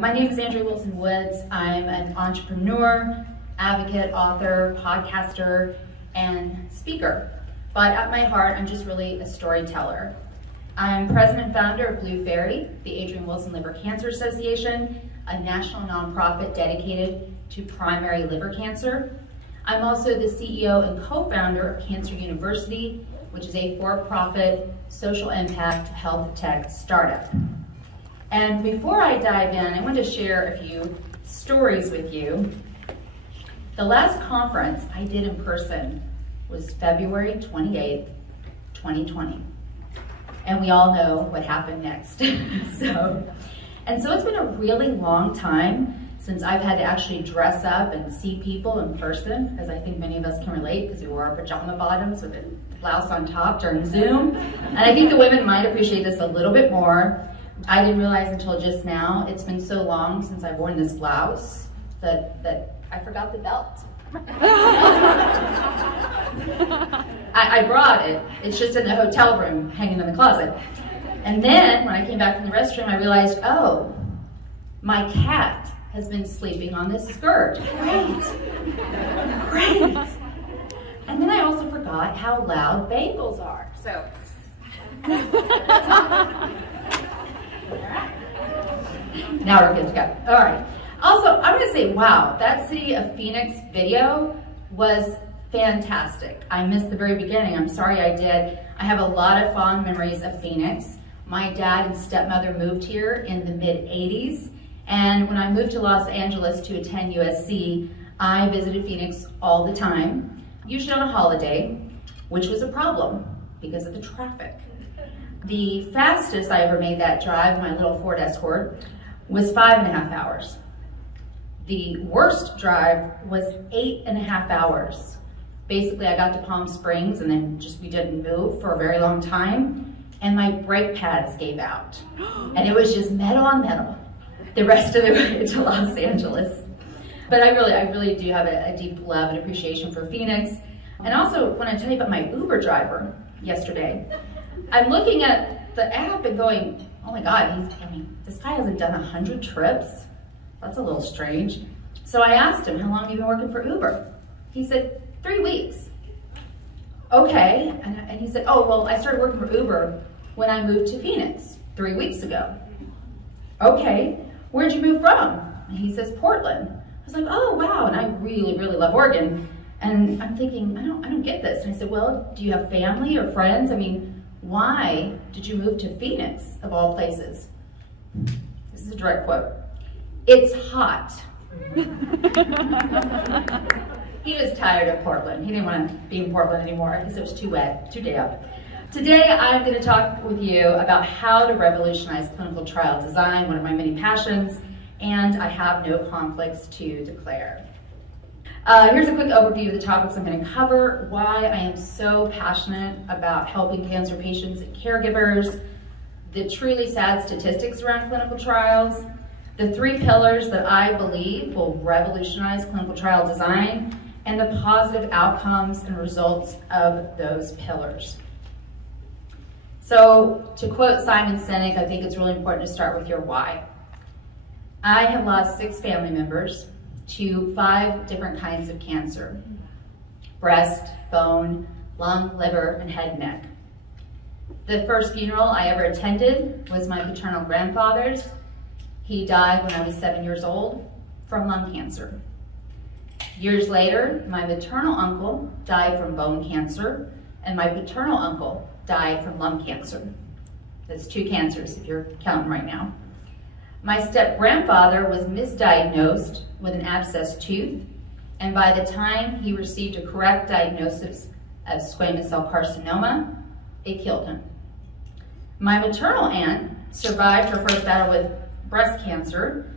My name is Adrienne Woods. I'm an entrepreneur, advocate, author, podcaster, and speaker. But at my heart, I'm just really a storyteller. I'm president and founder of Blue Fairy, the Adrienne Wilson Liver Cancer Association, a national nonprofit dedicated to primary liver cancer. I'm also the CEO and co-founder of Cancer University, which is a for-profit social impact health tech startup. And before I dive in, I want to share a few stories with you. The last conference I did in person was February 28th, 2020. And we all know what happened next. So it's been a really long time since I've had to actually dress up and see people in person, as I think many of us can relate because we wore our pajama bottoms with a blouse on top during Zoom. And I think the women might appreciate this a little bit more. I didn't realize until just now, it's been so long since I've worn this blouse that I forgot the belt. I brought it. It's just in the hotel room, hanging in the closet. And then when I came back from the restroom, I realized, oh, my cat has been sleeping on this skirt. Great. And then I also forgot how loud bagels are. So. Now we're good to go. All right. Also, I'm going to say, wow, that City of Phoenix video was fantastic. I missed the very beginning. I'm sorry I did. I have a lot of fond memories of Phoenix. My dad and stepmother moved here in the mid-'80s. And when I moved to Los Angeles to attend USC, I visited Phoenix all the time, usually on a holiday, which was a problem because of the traffic. The fastest I ever made that drive, my little Ford Escort, was 5.5 hours. The worst drive was 8.5 hours. Basically, I got to Palm Springs and then we didn't move for a very long time, and my brake pads gave out. And it was just metal on metal the rest of the way to Los Angeles. But I really do have a deep love and appreciation for Phoenix. And also, when I tell you about my Uber driver yesterday, I'm looking at the app and going, oh my God, this guy hasn't done 100 trips. That's a little strange. So I asked him, how long have you been working for Uber? He said, 3 weeks. Okay, and he said, oh, well, I started working for Uber when I moved to Phoenix 3 weeks ago. Okay, where'd you move from? And he says, Portland. I was like, oh, wow, and I really, really love Oregon. And I'm thinking, I don't get this. And I said, well, do you have family or friends? I mean, why did you move to Phoenix, of all places? This is a direct quote. It's hot. He was tired of Portland. He didn't want to be in Portland anymore because it was too wet, too damp. Today, I'm going to talk with you about how to revolutionize clinical trial design, one of my many passions, and I have no conflicts to declare. Here's a quick overview of the topics I'm going to cover, why I am so passionate about helping cancer patients and caregivers, the truly sad statistics around clinical trials, the 3 pillars that I believe will revolutionize clinical trial design, and the positive outcomes and results of those pillars. So, to quote Simon Sinek, I think it's really important to start with your why. I have lost 6 family members to 5 different kinds of cancer: breast, bone, lung, liver, and head and neck. The first funeral I ever attended was my paternal grandfather's. He died when I was 7 years old from lung cancer. Years later, my maternal uncle died from bone cancer, and my paternal uncle died from lung cancer. That's 2 cancers if you're counting right now. My step-grandfather was misdiagnosed with an abscessed tooth, and by the time he received a correct diagnosis of squamous cell carcinoma, it killed him. My maternal aunt survived her first battle with breast cancer,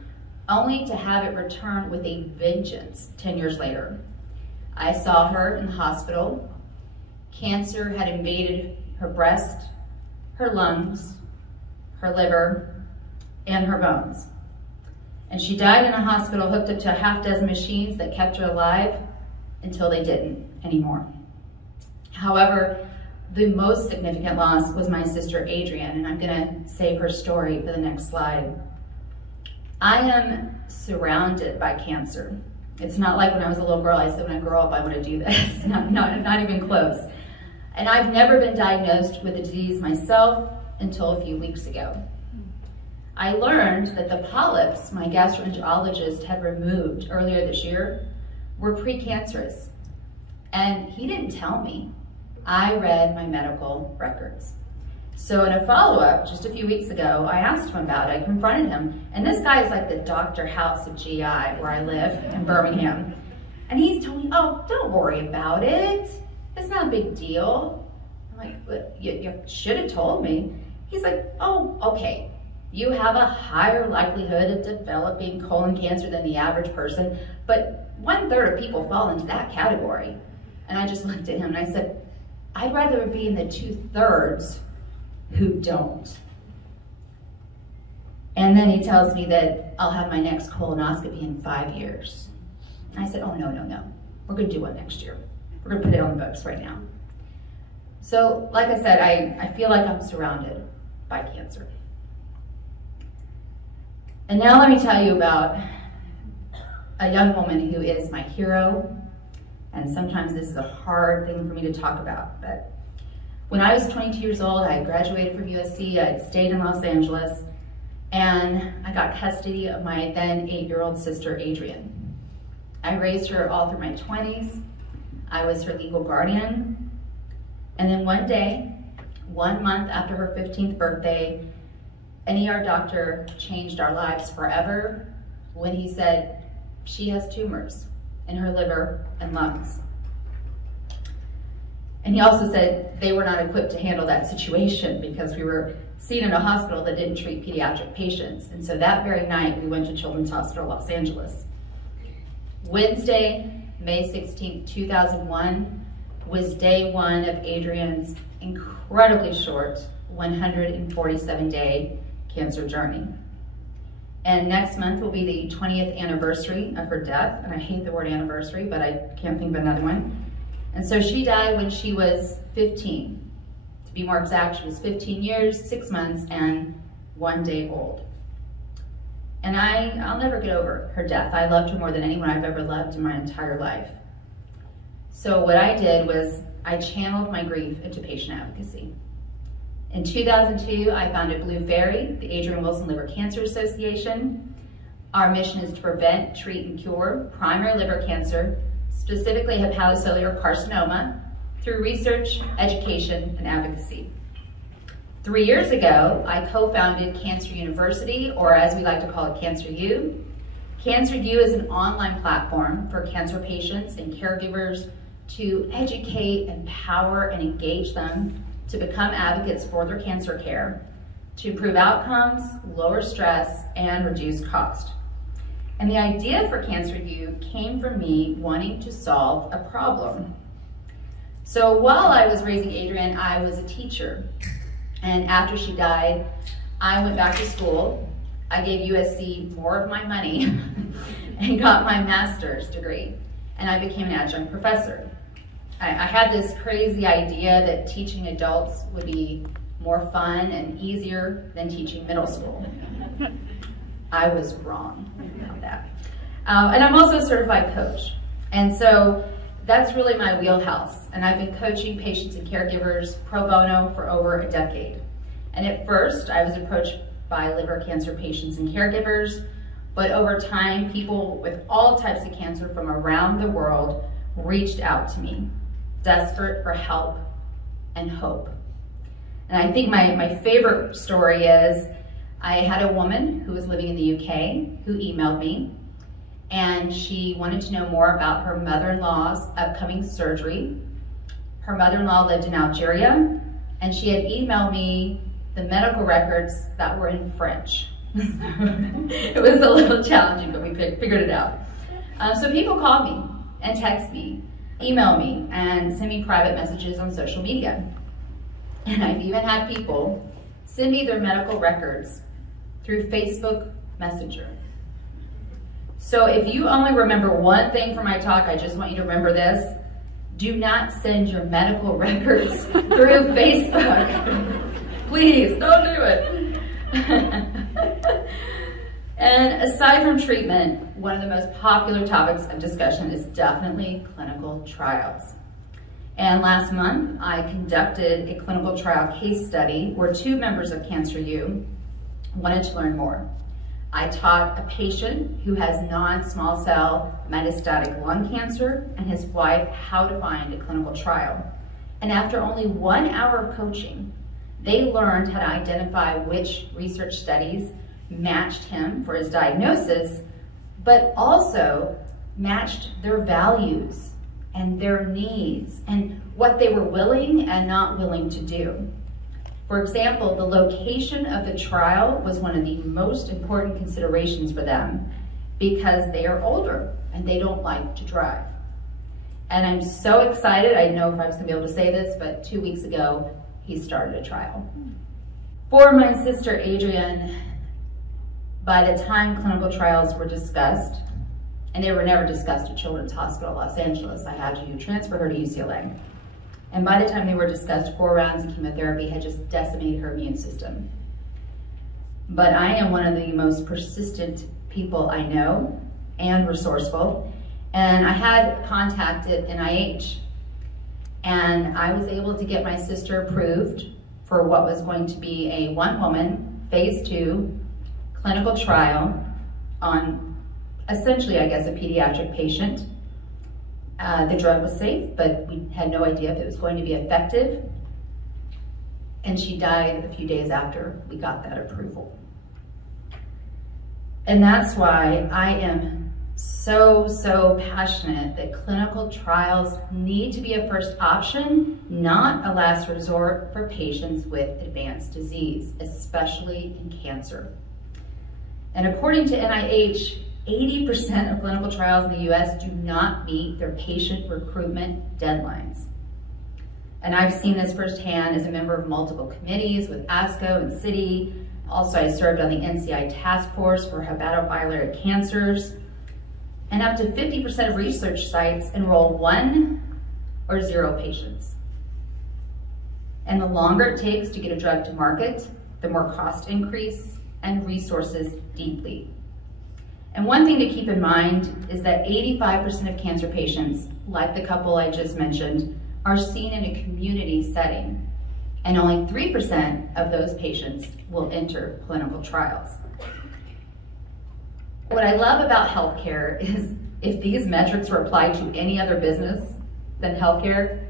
only to have it return with a vengeance 10 years later. I saw her in the hospital. Cancer had invaded her breast, her lungs, her liver, and her bones. And she died in a hospital hooked up to a half-dozen machines that kept her alive until they didn't anymore. However, the most significant loss was my sister Adrienne, and I'm gonna save her story for the next slide. I am surrounded by cancer. It's not like when I was a little girl, I said, when I grow up, I want to do this. Not even close. And I've never been diagnosed with the disease myself until a few weeks ago. I learned that the polyps my gastroenterologist had removed earlier this year were precancerous. And he didn't tell me. I read my medical records. So in a follow-up, just a few weeks ago, I asked him about it. I confronted him. And this guy is like the Dr. House of GI where I live in Birmingham. And he's told me, oh, don't worry about it. It's not a big deal. I'm like, but you should have told me. He's like, oh, okay. You have a higher likelihood of developing colon cancer than the average person, but 1/3 of people fall into that category. And I just looked at him and I said, I'd rather be in the 2/3 who don't. And then he tells me that I'll have my next colonoscopy in 5 years. And I said, oh, no. We're gonna do one next year. We're gonna put it on the books right now. So, like I said, I feel like I'm surrounded by cancer. And now let me tell you about a young woman who is my hero. And sometimes this is a hard thing for me to talk about, but when I was 22 years old, I graduated from USC, I'd stayed in Los Angeles, and I got custody of my then 8-year-old sister, Adrienne. I raised her all through my 20s. I was her legal guardian. And then one day, 1 month after her 15th birthday, an ER doctor changed our lives forever when he said she has tumors in her liver and lungs. And he also said they were not equipped to handle that situation because we were seen in a hospital that didn't treat pediatric patients. And so that very night, we went to Children's Hospital Los Angeles. Wednesday, May 16th, 2001, was day 1 of Adrienne's incredibly short 147-day cancer journey. And next month will be the 20th anniversary of her death. And I hate the word anniversary, but I can't think of another one. And so she died when she was 15. To be more exact, she was 15 years, 6 months, and 1 day old. And I'll never get over her death. I loved her more than anyone I've ever loved in my entire life. So what I did was I channeled my grief into patient advocacy. In 2002, I founded Blue Fairy, the Adrienne Wilson Liver Cancer Association. Our mission is to prevent, treat, and cure primary liver cancer, specifically hepatocellular carcinoma, through research, education, and advocacy. 3 years ago, I co-founded Cancer University, or as we like to call it, Cancer U. Cancer U is an online platform for cancer patients and caregivers to educate, empower, and engage them to become advocates for their cancer care, to improve outcomes, lower stress, and reduce cost. And the idea for Cancer U came from me wanting to solve a problem. So while I was raising Adrienne, I was a teacher. And after she died, I went back to school. I gave USC more of my money and got my master's degree. And I became an adjunct professor. I had this crazy idea that teaching adults would be more fun and easier than teaching middle school. I was wrong about that. And I'm also a certified coach. And so that's really my wheelhouse. And I've been coaching patients and caregivers pro bono for over a decade. And at first, I was approached by liver cancer patients and caregivers, but over time, people with all types of cancer from around the world reached out to me, desperate for help and hope. And I think my favorite story is I had a woman who was living in the UK who emailed me, and she wanted to know more about her mother-in-law's upcoming surgery. Her mother-in-law lived in Algeria, and she had emailed me the medical records that were in French. It was a little challenging, but we figured it out. So people call me and text me, email me, and send me private messages on social media. And I've even had people send me their medical records through Facebook Messenger. So if you only remember one thing from my talk, I just want you to remember this. Do not send your medical records through Facebook. Please, don't do it. And aside from treatment, one of the most popular topics of discussion is definitely clinical trials. And last month, I conducted a clinical trial case study where 2 members of CancerU wanted to learn more. I taught a patient who has non-small cell metastatic lung cancer and his wife how to find a clinical trial. And after only 1 hour of coaching, they learned how to identify which research studies matched him for his diagnosis, but also matched their values and their needs and what they were willing and not willing to do. For example, the location of the trial was one of the most important considerations for them because they are older and they don't like to drive. And I'm so excited, I didn't know if I was gonna be able to say this, but 2 weeks ago, he started a trial. For my sister, Adrienne, by the time clinical trials were discussed, and they were never discussed at Children's Hospital Los Angeles, I had to transfer her to UCLA. And by the time they were discussed, 4 rounds of chemotherapy had just decimated her immune system. But I am one of the most persistent people I know and resourceful. And I had contacted NIH. And I was able to get my sister approved for what was going to be a 1-woman, phase 2 clinical trial on essentially, I guess, a pediatric patient. The drug was safe, but we had no idea if it was going to be effective. And she died a few days after we got that approval. And that's why I am so passionate that clinical trials need to be a first option, not a last resort for patients with advanced disease, especially in cancer. And according to NIH, 80% of clinical trials in the US do not meet their patient recruitment deadlines. And I've seen this firsthand as a member of multiple committees with ASCO and CITY. Also, I served on the NCI task force for hepatobiliary cancers. And up to 50% of research sites enroll 1 or 0 patients. And the longer it takes to get a drug to market, the more cost increase and resources deplete. And one thing to keep in mind is that 85% of cancer patients, like the couple I just mentioned, are seen in a community setting. And only 3% of those patients will enter clinical trials. What I love about healthcare is if these metrics were applied to any other business than healthcare,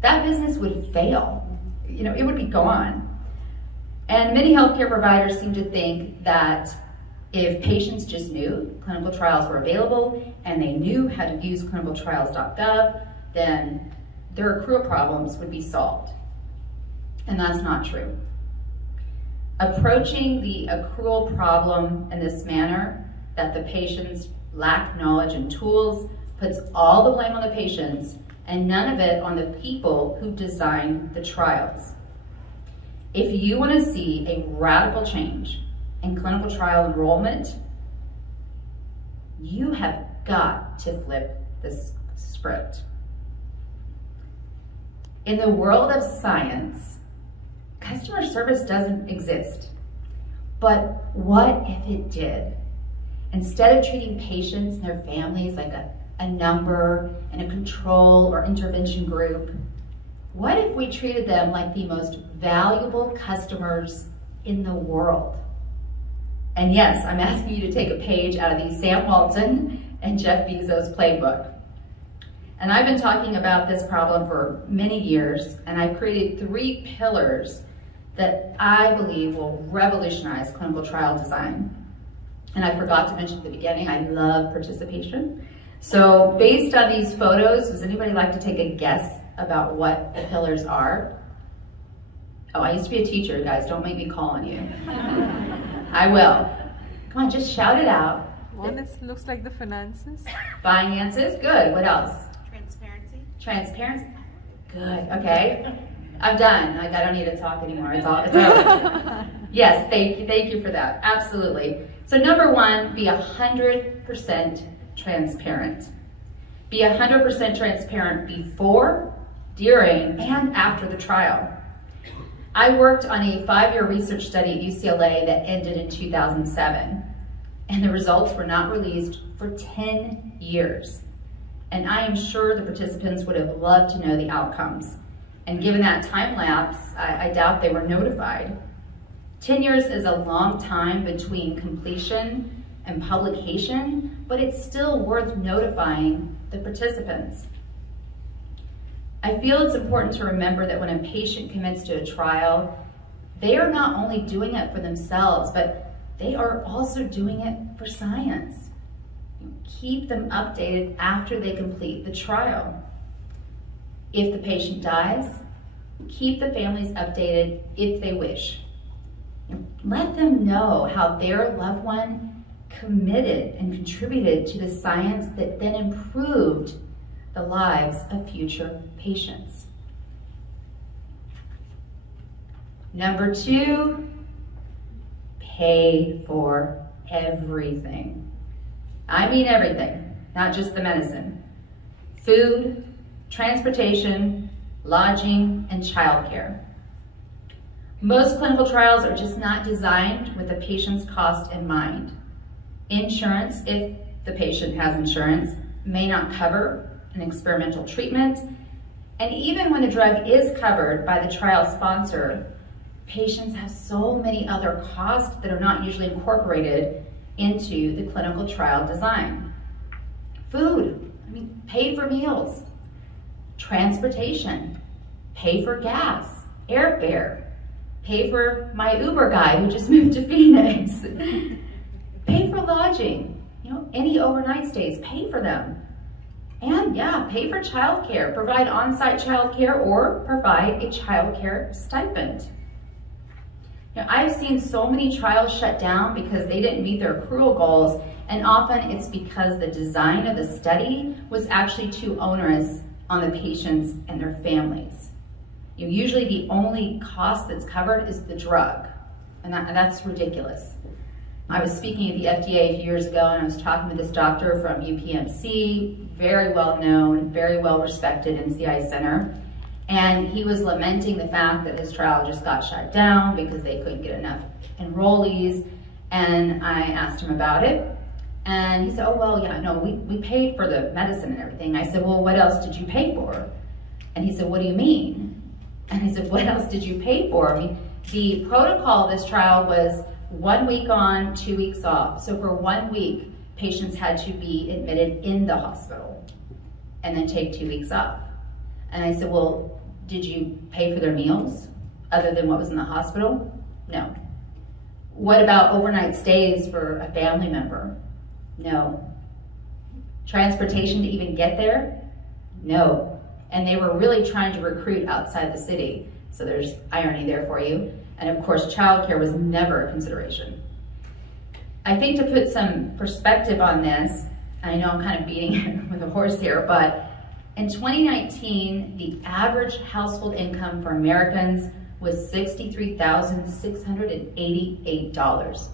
that business would fail. You know, it would be gone. And many healthcare providers seem to think that if patients just knew clinical trials were available and they knew how to use clinicaltrials.gov, then their accrual problems would be solved. And that's not true. Approaching the accrual problem in this manner, that the patients lack knowledge and tools, puts all the blame on the patients and none of it on the people who designed the trials. If you want to see a radical change in clinical trial enrollment, you have got to flip this script. In the world of science, customer service doesn't exist. But what if it did? Instead of treating patients and their families like a number and a control or intervention group, what if we treated them like the most valuable customers in the world? And yes, I'm asking you to take a page out of the Sam Walton and Jeff Bezos playbook. And I've been talking about this problem for many years, and I've created 3 pillars that I believe will revolutionize clinical trial design. And I forgot to mention at the beginning, I love participation. So based on these photos, does anybody like to take a guess about what the pillars are? Oh, I used to be a teacher, guys. Don't make me call on you. I will. Come on, just shout it out. One looks like the finances. Finances, good. What else? Transparency. Transparency, good, okay. I'm done, like I don't need to talk anymore, it's over. Yes, thank you for that, absolutely. So number 1, be 100% transparent. Be 100% transparent before, during, and after the trial. I worked on a 5-year research study at UCLA that ended in 2007. and the results were not released for 10 years. And I am sure the participants would have loved to know the outcomes. And given that time lapse, I doubt they were notified. 10 years is a long time between completion and publication, but it's still worth notifying the participants. I feel it's important to remember that when a patient commits to a trial, they are not only doing it for themselves, but they are also doing it for science. Keep them updated after they complete the trial. If the patient dies, keep the families updated if they wish. Let them know how their loved one committed and contributed to the science that then improved the lives of future patients. Number 2, pay for everything. I mean everything, not just the medicine. Food, transportation, lodging, and childcare. Most clinical trials are just not designed with the patient's cost in mind. Insurance, if the patient has insurance, may not cover an experimental treatment. And even when the drug is covered by the trial sponsor, patients have so many other costs that are not usually incorporated into the clinical trial design. Food, pay for meals. Transportation, pay for gas, airfare, pay for my Uber guy who just moved to Phoenix. Pay for lodging, any overnight stays, pay for them. And yeah, pay for childcare, provide on-site childcare or provide a childcare stipend. I've seen so many trials shut down because they didn't meet their accrual goals, and often it's because the design of the study was actually too onerous on the patients and their families. Usually the only cost that's covered is the drug, and that's ridiculous. I was speaking at the FDA a few years ago, and I was talking with this doctor from UPMC, very well known, very well respected NCI center. And he was lamenting the fact that his trial just got shut down because they couldn't get enough enrollees. And I asked him about it. And he said, oh, well, yeah, no, we paid for the medicine and everything. I said, well, what else did you pay for? And he said, what do you mean? And I said, what else did you pay for? The protocol of this trial was 1 week on, 2 weeks off. So for 1 week, patients had to be admitted in the hospital and then take 2 weeks off. And I said, well, did you pay for their meals other than what was in the hospital? No. What about overnight stays for a family member? No. Transportation to even get there? No. And they were really trying to recruit outside the city. So there's irony there for you. And of course, childcare was never a consideration. I think to put some perspective on this, I know I'm kind of beating it with a horse here, but in 2019, the average household income for Americans was $63,688.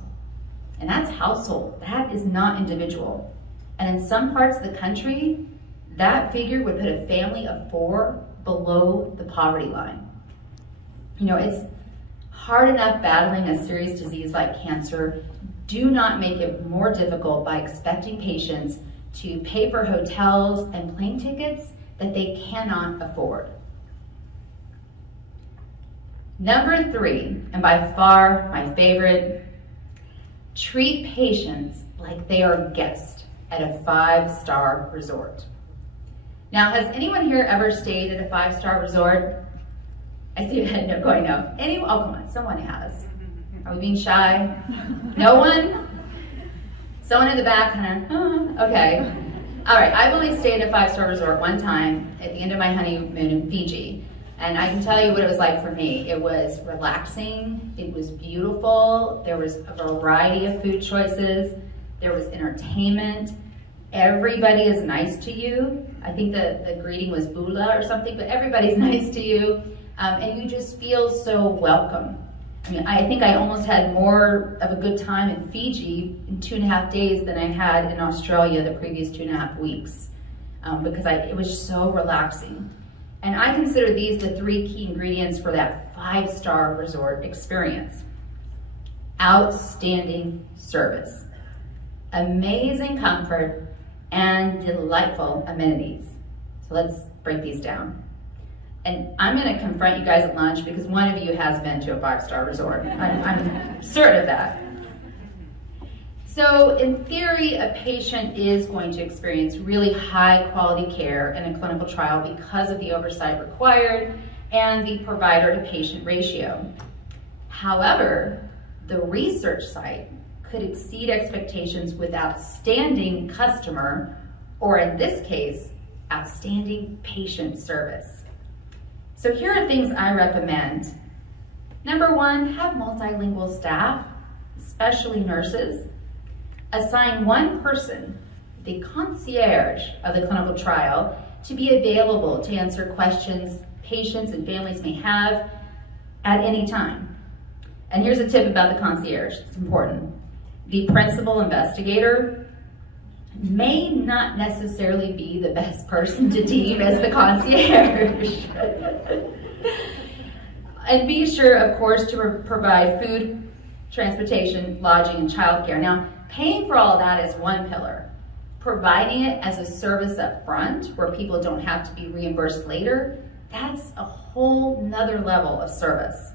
And that's household, that is not individual. And in some parts of the country, that figure would put a family of 4 below the poverty line. It's hard enough battling a serious disease like cancer. Do not make it more difficult by expecting patients to pay for hotels and plane tickets that they cannot afford. Number 3, and by far my favorite, treat patients like they are guests at a 5-star resort. Now, has anyone here ever stayed at a 5-star resort? I see your head no going no. Anyone? Oh, come on, someone has. Are we being shy? No one? Someone in the back, kind of, okay. All right, I've only stayed at a 5-star resort one time at the end of my honeymoon in Fiji. And I can tell you what it was like for me. It was relaxing, it was beautiful, there was a variety of food choices, there was entertainment, everybody is nice to you. I think the greeting was bula or something, but everybody's nice to you. And you just feel so welcome. I think I almost had more of a good time in Fiji in 2.5 days than I had in Australia the previous 2.5 weeks because it was so relaxing. And I consider these the 3 key ingredients for that 5-star resort experience. Outstanding service. amazing comfort, and delightful amenities. So let's break these down. And I'm gonna confront you guys at lunch because one of you has been to a 5-star resort. I'm certain of that. So in theory, a patient is going to experience really high quality care in a clinical trial because of the oversight required and the provider to patient ratio. However, the research site could exceed expectations with outstanding customer, or in this case, outstanding patient service. So here are things I recommend. Number one, have multilingual staff, especially nurses. Assign one person, the concierge of the clinical trial, to be available to answer questions patients and families may have at any time. And here's a tip about the concierge, it's important. The principal investigator may not necessarily be the best person to deem as the concierge. And be sure, of course, to provide food, transportation, lodging, and childcare. Now, paying for all that is one pillar. Providing it as a service up front where people don't have to be reimbursed later, that's a whole nother level of service.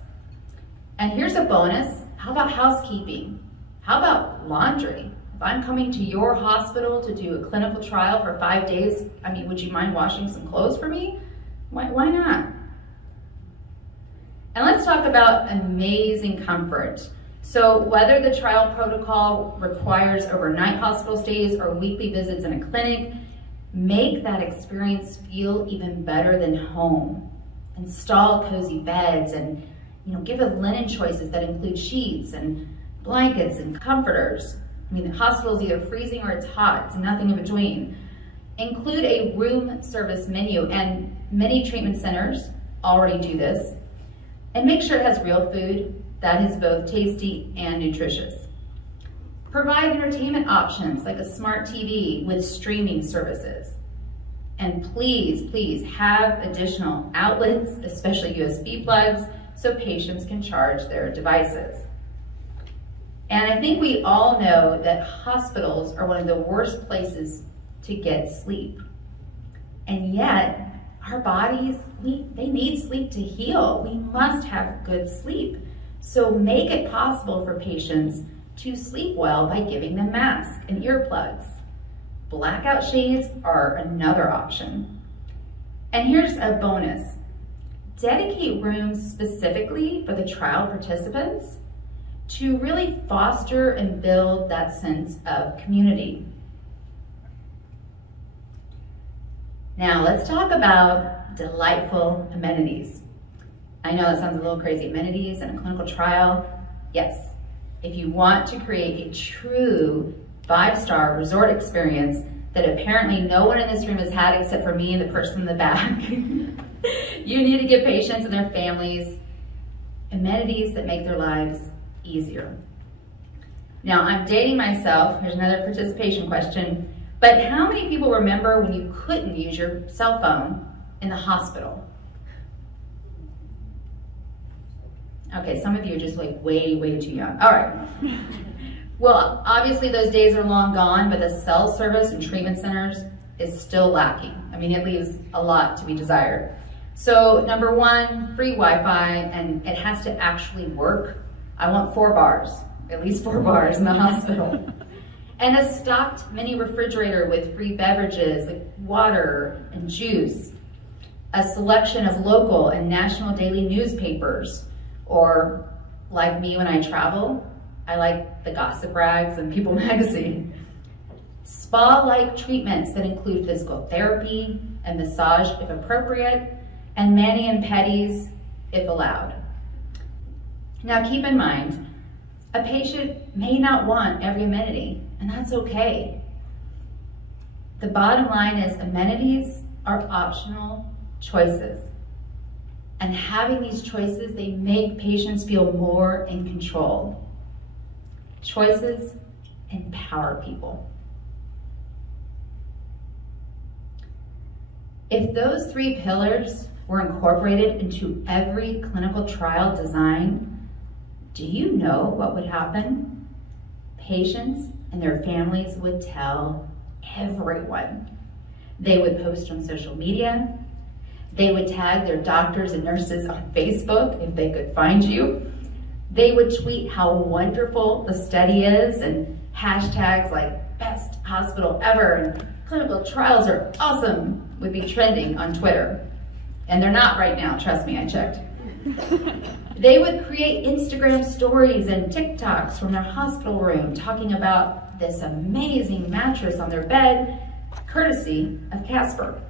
And here's a bonus. How about housekeeping? How about laundry? If I'm coming to your hospital to do a clinical trial for 5 days, I mean, would you mind washing some clothes for me? Why not? And let's talk about amazing comfort. So whether the trial protocol requires overnight hospital stays or weekly visits in a clinic, make that experience feel even better than home. Install cozy beds and give it linen choices that include sheets and blankets and comforters. I mean, the hospital is either freezing or it's hot. It's nothing in between. Include a room service menu, and many treatment centers already do this. And make sure it has real food that is both tasty and nutritious. Provide entertainment options like a smart TV with streaming services. And please, please have additional outlets, especially USB plugs, so patients can charge their devices. And I think we all know that hospitals are one of the worst places to get sleep. And yet, our bodies, they need sleep to heal. We must have good sleep. So make it possible for patients to sleep well by giving them masks and earplugs. Blackout shades are another option. And here's a bonus. Dedicate rooms specifically for the trial participants to really foster and build that sense of community. Now let's talk about delightful amenities. I know that sounds a little crazy, amenities in a clinical trial. Yes, if you want to create a true 5-star resort experience that apparently no one in this room has had except for me and the person in the back, you need to give patients and their families amenities that make their lives easier. Now, I'm dating myself. Here's another participation question. But how many people remember when you couldn't use your cell phone in the hospital? Okay, some of you are just like way, way too young. All right. Well, obviously those days are long gone, but the cell service in treatment centers is still lacking. I mean, it leaves a lot to be desired. So number one, free Wi-Fi, and it has to actually work. I want 4 bars, at least 4 bars in the hospital. And a stocked mini refrigerator with free beverages like water and juice. A selection of local and national daily newspapers, or like me when I travel, I like the gossip rags and People magazine. Spa-like treatments that include physical therapy and massage if appropriate, and mani and pedis if allowed. Now keep in mind, a patient may not want every amenity, and that's okay. The bottom line is amenities are optional choices. And having these choices, they make patients feel more in control. Choices empower people. If those 3 pillars were incorporated into every clinical trial design, do you know what would happen? Patients and their families would tell everyone. They would post on social media. They would tag their doctors and nurses on Facebook if they could find you. They would tweet how wonderful the study is and hashtags like best hospital ever and clinical trials are awesome would be trending on Twitter. And they're not right now, trust me, I checked. They would create Instagram stories and TikToks from their hospital room talking about this amazing mattress on their bed, courtesy of Casper.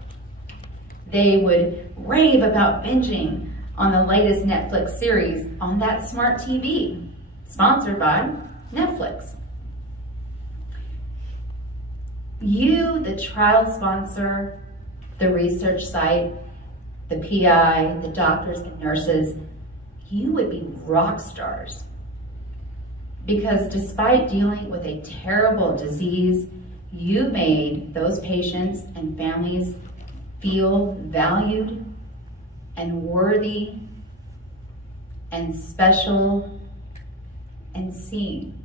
They would rave about binging on the latest Netflix series on that smart TV, sponsored by Netflix. You, the trial sponsor, the research site, the PI, the doctors and nurses, you would be rock stars. Because despite dealing with a terrible disease, you made those patients and families feel valued and worthy and special and seen.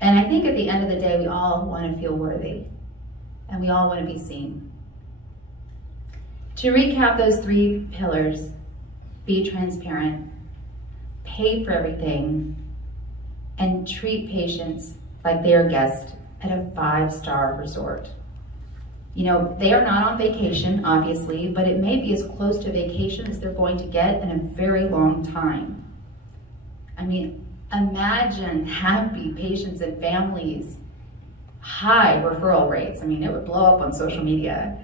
And I think at the end of the day, we all want to feel worthy and we all want to be seen. To recap those 3 pillars, be transparent, pay for everything, and treat patients like they are guests at a 5-star resort. You know, they are not on vacation, obviously, but it may be as close to vacation as they're going to get in a very long time. I mean, imagine happy patients and families, high referral rates. I mean, it would blow up on social media.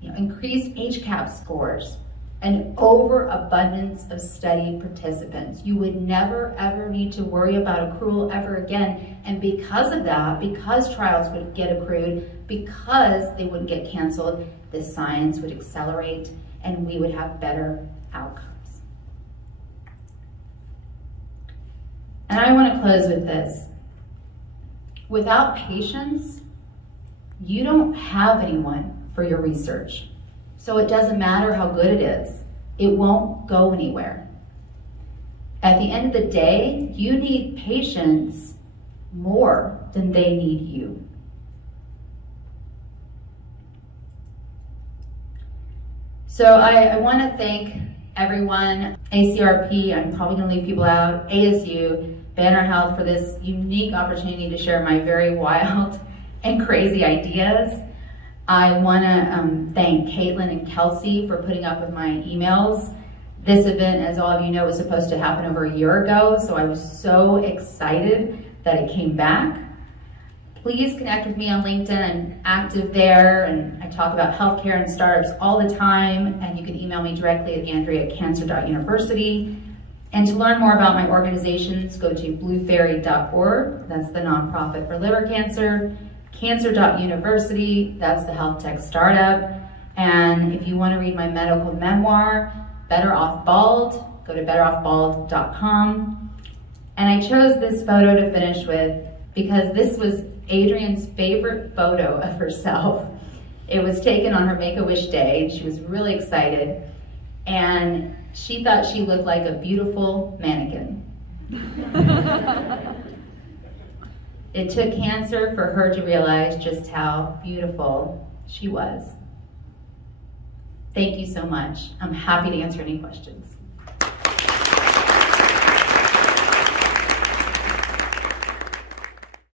You know, increased HCAP scores, an overabundance of study participants. You would never, ever need to worry about accrual ever again. And because of that, because trials would get accrued, because they wouldn't get canceled, the science would accelerate and we would have better outcomes. And I want to close with this. Without patients, you don't have anyone for your research. So it doesn't matter how good it is. It won't go anywhere. At the end of the day, you need patients more than they need you. So I want to thank everyone, ACRP, I'm probably going to leave people out, ASU, Banner Health for this unique opportunity to share my very wild and crazy ideas. I want to thank Caitlin and Kelsey for putting up with my emails. This event, as all of you know, was supposed to happen over a year ago, so I was so excited that it came back. Please connect with me on LinkedIn. I'm active there, and I talk about healthcare and startups all the time, and you can email me directly at andrea@cancer.university. And to learn more about my organizations, go to blueferry.org, that's the nonprofit for liver cancer, cancer.university, that's the health tech startup. And if you want to read my medical memoir, Better Off Bald, go to betteroffbald.com. And I chose this photo to finish with because this was Adrienne's favorite photo of herself. It was taken on her Make-A-Wish day. She was really excited. And she thought she looked like a beautiful mannequin. It took cancer for her to realize just how beautiful she was. Thank you so much. I'm happy to answer any questions.